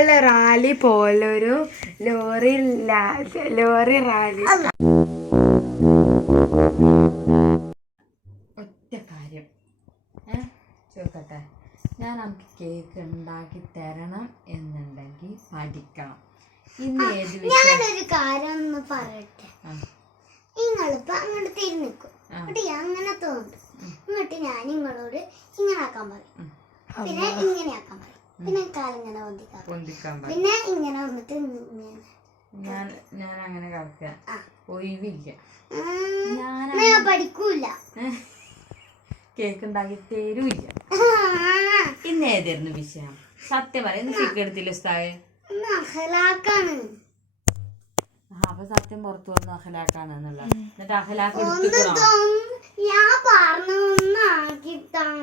നമ്മളുടെ റാലി പോലൊരു lorry lorry rally. ഒറ്റ കാര്യം. ചോദിക്കട്ടെ. ഞാൻ നമുക്ക് കേക്ക് ഉണ്ടാക്കി തരണം എന്നുണ്ടെങ്കിൽ പഠിക്കണം. ഇന്ന് ഏത് ഞാനൊരു കാര്യം ഒന്ന് പറയട്ടെ? നിങ്ങളിപ്പോ അങ്ങോട്ട് തിരിഞ്ഞിക്കും അങ്ങനെ തോന്നുന്നു എന്നിട്ട് ഞാൻ നിങ്ങളോട് ഇങ്ങനെ ആക്കാൻ പറയും. പിന്നെ ഇങ്ങനെ ആക്കാൻ പറയും. പിന്നെ കാലിങ്ങനെ പൊന്തിക്കാൻ പിന്നെ ഇങ്ങനെ വന്നിട്ട് ഞാൻ ഞാൻ അങ്ങനെ കളിക്കുക ആ. ഒഴിവില്ല. ഞാൻ പഠിക്കൂല കേക്ക് ഉണ്ടാക്കി തരൂല്ല. ഇന്ന് ഏതായിരുന്നു വിഷയം? സത്യം പറയാം ഇന്ന് കേക്ക് എടുത്തില്ല ഉസ്താവേ അപ്പൊ സത്യം പുറത്തു വന്ന് അഹലാക്കാണ് എന്നുള്ള എന്നിട്ട് അഹലാക്ക് ഒന്ന് എടുത്തുക്കണോ തോന്നും ഞാൻ പറഞ്ഞ ഒന്ന് ആക്കിത്താണ് ഏത്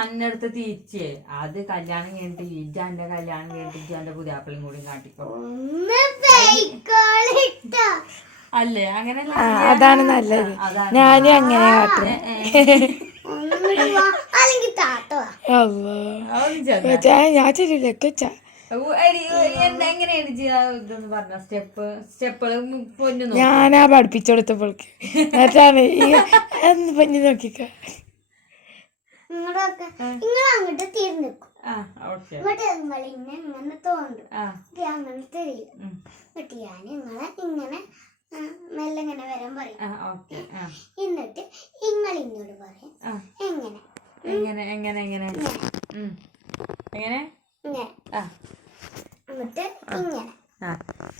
അന്നടുത്ത് തിരിച്ചേ. അത് കല്യാണം കഴിഞ്ഞിട്ട് ഇജ എന്റെ കല്യാണം കഴിഞ്ഞിട്ട് എന്റെ പുതിയാപ്പിളും കൂടി കാട്ടിക്കോ. അല്ലേ? അങ്ങനെ അതാണ് നല്ലത്. ഞാനും അങ്ങനെ. ഞാൻ ചെല്ലില്ല ചാ എങ്ങനെയാണ് ഇജ്ജ് ആ ഇതൊന്ന് പറഞ്ഞ? സ്റ്റെപ്പ് സ്റ്റെപ്പുകൾ പൊന്നു നോക്കി. ഞാനാ പഠിപ്പിച്ചു കൊടുത്തപ്പോൾ എന്നിട്ടാണ് ഈ പൊന്നു നോക്കിക്ക. നിങ്ങളൊക്കെ നിങ്ങൾ അങ്ങോട്ട് തിരിഞ്ഞിക്കും. എന്നിട്ട് നിങ്ങൾ ഇങ്ങനെ ഇങ്ങനെ തോന്നും അങ്ങനെ തിരിയും. ഉം. എന്നിട്ട് ഞാൻ നിങ്ങളെ ഇങ്ങനെ മെല്ലെ ഇങ്ങനെ വരാൻ പറയും. എന്നിട്ട് നിങ്ങൾ ഇങ്ങോട്ട് പറയും എങ്ങനെ? എങ്ങനെ എങ്ങനെ എങ്ങനെ. എങ്ങനെ? ഇങ്ങനെ. എന്നിട്ട് ഇങ്ങനെ.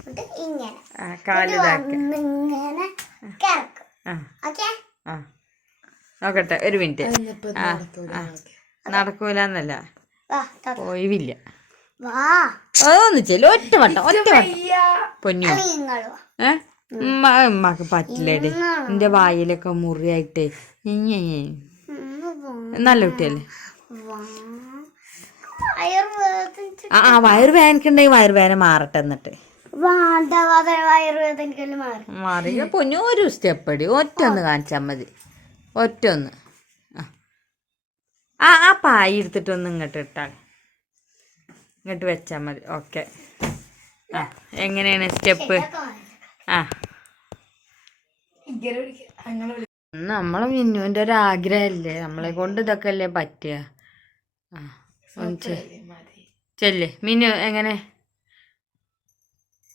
എന്നിട്ട് ഇങ്ങനെ. ഇങ്ങനെ കിടക്കും. ഓക്കെ? ആ. നോക്കട്ടെ ഒരു മിനിറ്റ്. ആ നടക്കൂലെന്നല്ല. വാ താത്ത. ഒഴിവില്ല. അതൊന്നും ചെല്ല ഒറ്റ വട്ടം ഒറ്റ വട്ടം. പൊന്നു ഏ? ഉമ്മ ഉമ്മക്ക് പറ്റില്ലേടി എന്റെ വായിലൊക്കെ മുറിയായിട്ട്. നല്ല കുട്ടിയല്ലേ? ആ വയറ് വേദനക്കുണ്ടെങ്കിൽ വയറ് വേദന മാറട്ടെ എന്നിട്ട്. മാറി. പൊന്നു ഒരു സ്റ്റെപ്പ് അടി ഒറ്റ ഒന്ന് കാണിച്ചാൽ മതി. ഒറ്റ ഒന്ന്. ആ. ആ പായ എടുത്തിട്ടൊന്ന് ഇങ്ങോട്ട് ഇട്ടാൽ ഇങ്ങോട്ട് വെച്ചാൽ മതി. ഓക്കെ. ആ എങ്ങനെയാണ് സ്റ്റെപ്പ്? ആ. നമ്മളെ മിന്നുവിന്റെ ഒരു ആഗ്രഹമല്ലേ നമ്മളെ കൊണ്ട് ഇതൊക്കെ അല്ലേ പറ്റുക ആ ചെല്ലേ. മിന്നു എങ്ങനെ?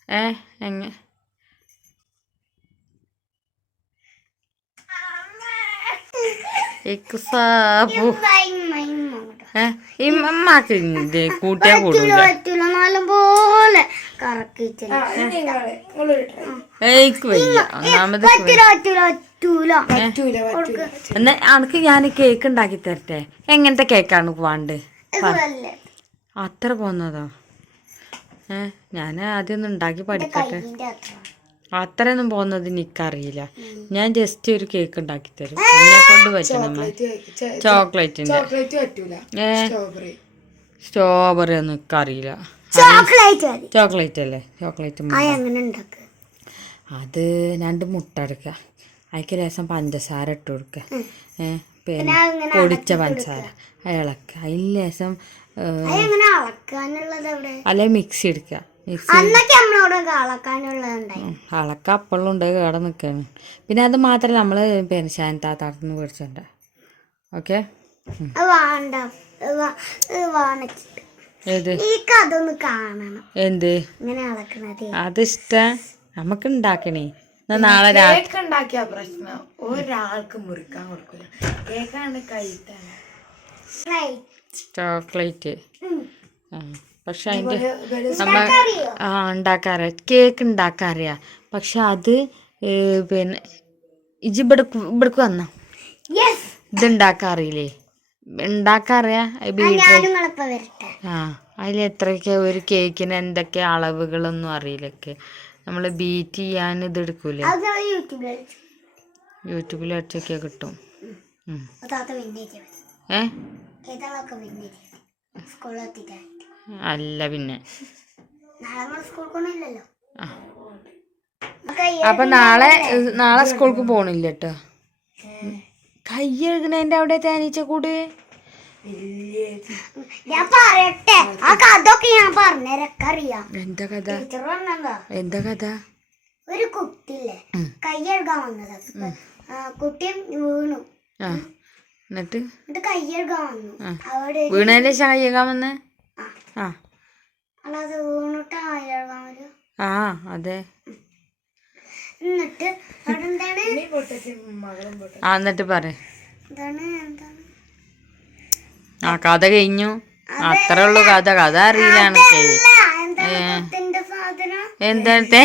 ഏ എങ്ങനെ പറ്റൂല. പറ്റൂല പറ്റൂല പറ്റൂല. എന്നാ അനക്ക് ഞാൻ കേക്ക് ഉണ്ടാക്കി തരട്ടെ? എങ്ങനത്തെ കേക്കാണ് വേണ്ടത് അത്ര പോന്നതോ? ഏ ഞാൻ ആദ്യം ഒന്ന് ഉണ്ടാക്കി പഠിക്കട്ടെ. അത്രയൊന്നും പോകുന്നത് എനിക്കറിയില്ല. ഞാൻ ജസ്റ്റ് ഒരു കേക്ക് ഉണ്ടാക്കി തരും. എന്നെ കൊണ്ട് പറ്റണം ചോക്ലേറ്റിന്റെ ചോക്ലേറ്റ് സ്ട്രോബെറി ഒന്നും എനിക്കറിയില്ല. ചോക്ലേറ്റ് മതി ചോക്ലേറ്റ് അല്ലേ? ചോക്ലേറ്റ് അത് രണ്ട് മുട്ട എടുക്കുക അതിക്ക് ലേശം പഞ്ചസാര ഇട്ട് കൊടുക്കുക ഏ? പിന്നെ പൊടിച്ച പഞ്ചസാര. ഇളക്കുക അതിൽ എങ്ങനെ അവിടെ? അല്ലെ മിക്സി എടുക്കുക അളക്ക അപ്പളും ഉണ്ട് കേട നിൽക്കാണ് പിന്നെ അത് മാത്രമല്ല നമ്മൾ പിന്നെ ശാന്താത്താടത്തുനിന്ന് മേടിച്ചിട്ടുണ്ട് ഓക്കെ? അത് വാ- അത് വാണിച്ചിട്ട് ഏത്? ഈ കഥ ഒന്ന് കാണണം. എന്ത്? ഇങ്ങനെ അളക്കണത് അത് ഇഷ്ട? നമുക്ക് ഉണ്ടാക്കണേ നാളെ രാത്രി കേക്ക് ഉണ്ടാക്കിയ പ്രശ്നം. ഒരാൾക്ക് മുറിക്കാൻ കൊടുക്കില്ല കേക്കാണ് ചോക്ലേറ്റ്. ആ. പക്ഷെ അതിന്റെ നമ്മൾ നമ്മ ആ ഉണ്ടാക്കാറിയാം കേക്ക് ഉണ്ടാക്കാറിയാം. പക്ഷെ അത് പിന്നെ ഇജ് ഇവിടക്ക് ഇവിടക്ക് വന്ന? യെസ് ഇത് ഉണ്ടാക്കാറിയില്ലേ ഉണ്ടാക്കാറിയാ? ആ അതിൽ എത്രയൊക്കെ ഒരു കേക്കിന് എന്തൊക്കെ അളവുകളൊന്നും അറിയില്ലൊക്കെ. നമ്മൾ ബീറ്റ് ചെയ്യാൻ ഇത് എടുക്കൂലേ? യൂട്യൂബിൽ അടിച്ചൊക്കെ കിട്ടും. ഏ? എത്തിയിട്ടായിട്ട് അല്ല പിന്നെ. അപ്പൊ നാളെ നാളെ സ്കൂൾക്ക് പോണില്ല കേട്ടോ കൈ കഴുകണേന്റെ അവിടെ തേനീച്ച കൂട്? ഞാൻ പറയട്ടെ. ആ കഥ ഒക്കെ ഞാൻ പറഞ്ഞേരൊക്കെ അറിയാം എന്താ കഥ? എന്താ കഥ? ഒരു കുട്ടിയില്ലേ. കൈ കഴുകാൻ വന്നത്. കുട്ടി വീണു. എന്നിട്ട്? കയ്യെഴുകാൻ വന്നു. വീണേന്റെ ശായിക്കാൻ വന്ന്? ആ. ആ അല്ലാതെ വീണിട്ട് കൈ ആ അതെ. എന്നിട്ട് ആ എന്നിട്ട് പറ. ആ കഥ കഴിഞ്ഞു. അത്രേ ഉള്ളു കഥ. കഥ അറിയില്ലാണ് എന്താണത്തെ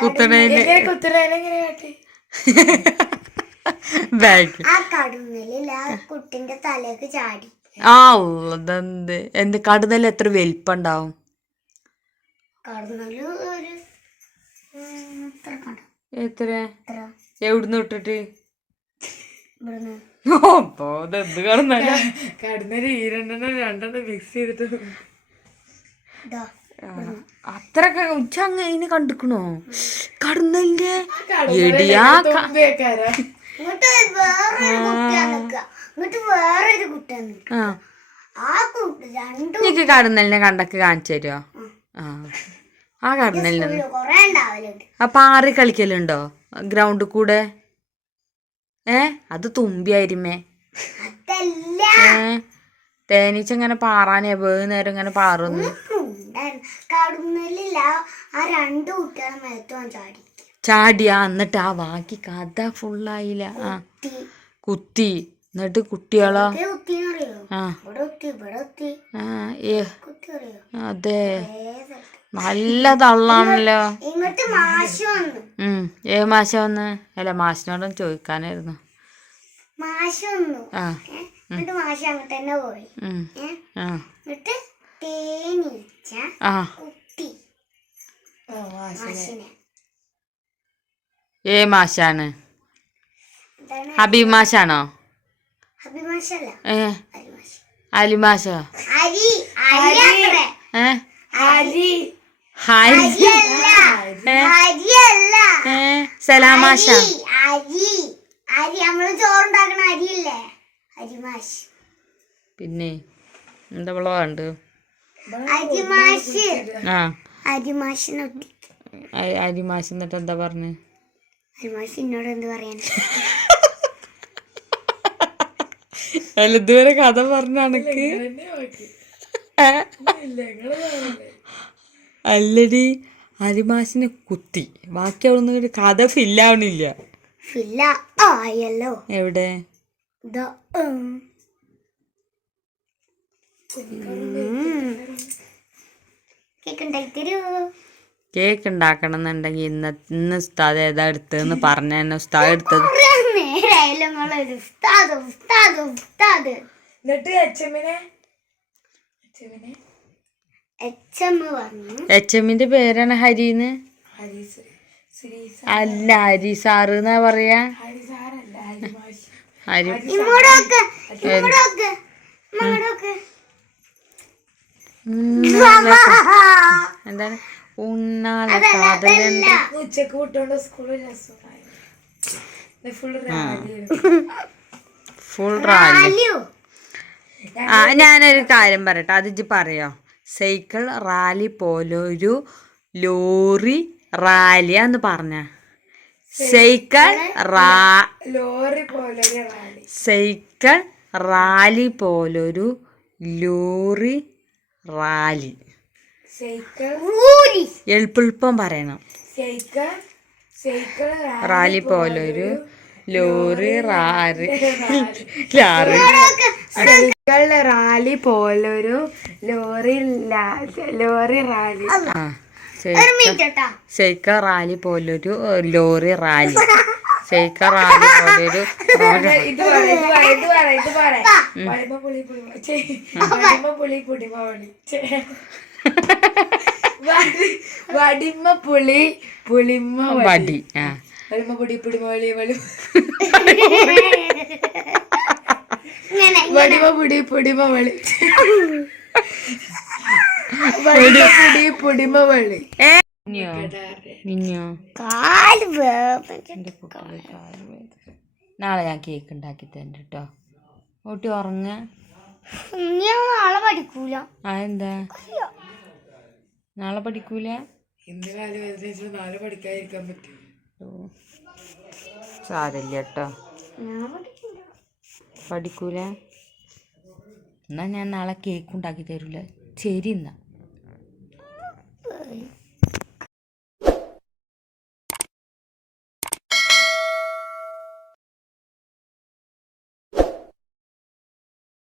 കുത്തനെ എന്താണ് എങ്ങനെ കുത്തണേനെ എങ്ങനെ കാട്ടി? ബാഗ് ആ കടുന്നലിൽ ആ കുട്ടിന്റെ തലേക്ക് ചാടി. ആ ഉള്ളതെന്ത്. എന്ത് കടുതൽ എത്ര വലിപ്പുണ്ടാവും? കടുന്നൽ ഒരു എത്ര എവിടുന്ന് ഇട്ടിട്ട് അത്രക്ക ഓ അപ്പൊ ഇതെന്ത് കടന്നല്ല കടന്നൊരു ഈ രണ്ടെണ്ണം രണ്ടെണ്ണം മിക്സ് ചെയ്തിട്ട്. ഉച്ച അങ്ങനെ കണ്ടിക്കണോ? കടന്നലിന്റെ എടിയാ എനിക്ക് കടന്നലിനെ കണ്ടക്ക് കാണിച്ചു തരുമോ ആ. ആ. കടന്നലിനെ ആ പാറി കളിക്കലുണ്ടോ? ഗ്രൗണ്ട് കൂടെ? ഏ? അത് തുമ്പിയായിരുമേ. തേനീച്ച ഇങ്ങനെ പാറാനേ വേഗം നേരം ഇങ്ങനെ പാറുന്നു. കടന്നലില്ല ആ രണ്ട് കുട്ടികളെ മേത്തുവാൻ ചാടി. ചാടിയാ എന്നിട്ട് ആ ബാക്കി കഥ ഫുള്ളായില്ല ആ കുത്തി. എന്നിട്ട് കുട്ടികളോ? ഇത് ആ. ഏ അതെ. നല്ല തള്ളാണല്ലോ. ഇങ്ങോട്ട് മാഷ് വന്നു. ഉം ഏ മാശ വന്ന്? അല്ല മാഷിനോടും ചോദിക്കാനായിരുന്നു. മാഷ വന്നു. ആ? എന്നിട്ട് മാഷ് അങ്ങോട്ട് തന്നെ പോയി. ആ. എന്നിട്ട് തേനീച്ച ആ. കുത്തി. മാഷിനെ. ഏ മാഷാണ്. ഹബീബ് മാഷാണോ? ഏ. ഏ? അരിയല്ല ഏ? സലാമാഷ അരി അരി അരി നമ്മൾ ചോറുണ്ടാക്കണ അരിയില്ലേ? അരിമാഷ് പിന്നെ എന്താ വിളവാണ്ട് അരിമാഷ് ആ. അരിമാഷ് എന്നിട്ട് എന്താ പറഞ്ഞു? അരിമാഷ് എന്നോട് എന്ത് പറയാൻ അല്ല ഇതുവരെ കഥ പറഞ്ഞ അനക്ക് അല്ലടി അരിമാസിനെ കുത്തി. ബാക്കി അവിടെ ഒരു കഥ ഫില്ലാവണില്ല ഫില്ല ആയല്ലോ. എവിടെ? ദാ, ഉം. കേക്ക് തരൂ. കേക്ക് ഉണ്ടാക്കണം എന്നുണ്ടെങ്കിൽ ഇന്ന് ഇന്ന് ഉസ്താദ് ഏതാ എടുത്തതെന്ന് പറഞ്ഞ തന്നെ ഉസ്താദ് എടുത്തത് എച്ചമ്മിന്റെ എച്ച് എമ്മിന്റെ പേരാണ് ഹരിന്ന്. അല്ല ഹരി സാറ് എന്നാ പറയാ? ഹരി എന്താണ്? ഉണ്ണാല കാതലുണ്ട് ഉച്ചയ്ക്ക് വിട്ടോണ്ട് സ്കൂളിൽ ഫുള്ള് ഫുൾ റാലി ആ. ഞാനൊരു കാര്യം പറയട്ടെ. അത് ഇജ്ജ് പറയോ? സൈക്കിൾ റാലി പോലൊരു ലോറി റാലിയാന്ന് പറഞ്ഞ. സൈക്കിൾ റാ ലോറി പോലെ റാലി സൈക്കിൾ റാലി പോലൊരു ലോറി റാലി എളുപ്പെളുപ്പം പറയണം. റാലി പോലെ ഒരു ലോറി റാറി ലാറി. സൈക്കിൾ റാലി ഒരു ലോറി ലാ- ലോറി റാലി. ആ സൈക്കിൾ റാലി പോലൊരു ഒരു ലോറി റാലി. സൈക്കിൾ റാലി പോലൊരു ഒരു ഇത് പറ വടിമ പുളി പുളി ഛെ, വടിമ പുളി പുടിമ പുളി ഛെ. വടി- പുളിമ ആ വടിമ പുടി പുടിമ വളി. വളി വടിമ പുടി പുടിമ വളി വടിമ പുടി പുടിമ വളി നാളെ ഞാൻ കേക്ക് ഉണ്ടാക്കി തരണ്ട് കേട്ടോ ഊട്ടി ഉറങ്ങ. നാളെ പഠിക്കൂല? അതെന്താ നാളെ പഠിക്കൂല സാരല്ല കേട്ടോ പഠിക്കൂല. എന്നാ ഞാൻ നാളെ കേക്ക് ഉണ്ടാക്കി തരൂല. ശരി എന്നാ.